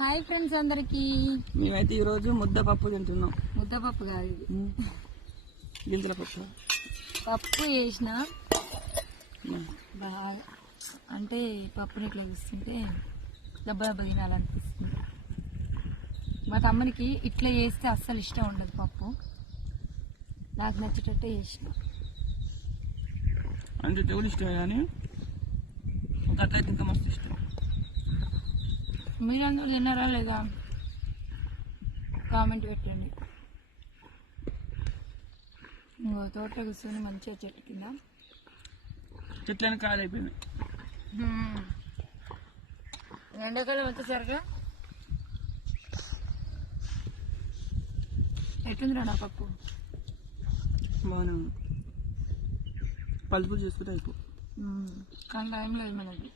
Hi friends అందరికి. మేమైతే ఈరోజు ముద్దపప్పు తింటున్నాం. ముద్దపప్పు కాదు ఇది, గింజల పప్పు. పప్పు వేసిన బాగా అంటే పప్పుని ఇట్లా చూస్తుంటే దెబ్బ దెబ్బ తినాలనిపిస్తుంది. మా తమ్మునికి ఇట్లా చేస్తే అస్సలు ఇష్టం ఉండదు పప్పు, నాకు నచ్చేటట్టే చేసిన. అంటే దేవుడు ఇష్టమే కానీ ఒక అట్లయితే ఇంకా మస్తు ఇష్టం. మీరందరూ తిన్నారా లేదా కామెంట్ పెట్టండి. ఇంకో తోట కూర్చొని మంచిగా చెట్టు కింద చెట్లని కాలు అయిపోయింది. ఎండాకాలం వచ్చేసరిగా ఎట్టుందిరా నా పప్పు? బాగానే ఉంది. పలుపులు చేసుకుంటే అయిపో కానీ టైం లేదు మనకి.